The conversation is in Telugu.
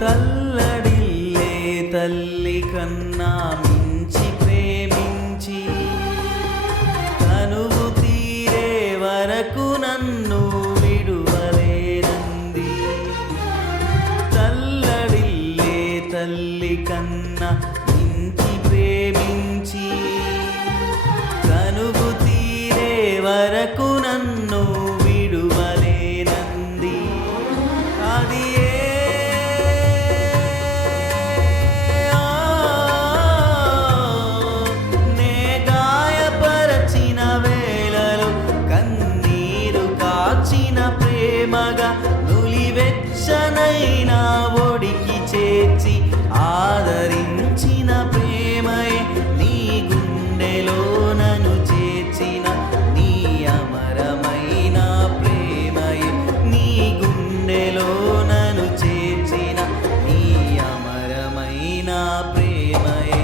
తల్లడిల్లే తల్లి కన్నా మించి ప్రేమించి తనువు తీరే వరకు నన్ను విడువలేనంది. తల్లడిల్లే తల్లి కన్నా మించి ప్రేమించి తనువు తీరే వరకు నన్ను విడువలేనంది. అది ప్రేమగా నులివెచ్చనైనా ఒడికి చేర్చి ఆదరించిన ప్రేమయే నీ గుండెలో నన్ను చేర్చిన నీ అమరమైన ప్రేమయే నీ గుండెలో నన్ను చేర్చిన నీ అమరమైన ప్రేమయే.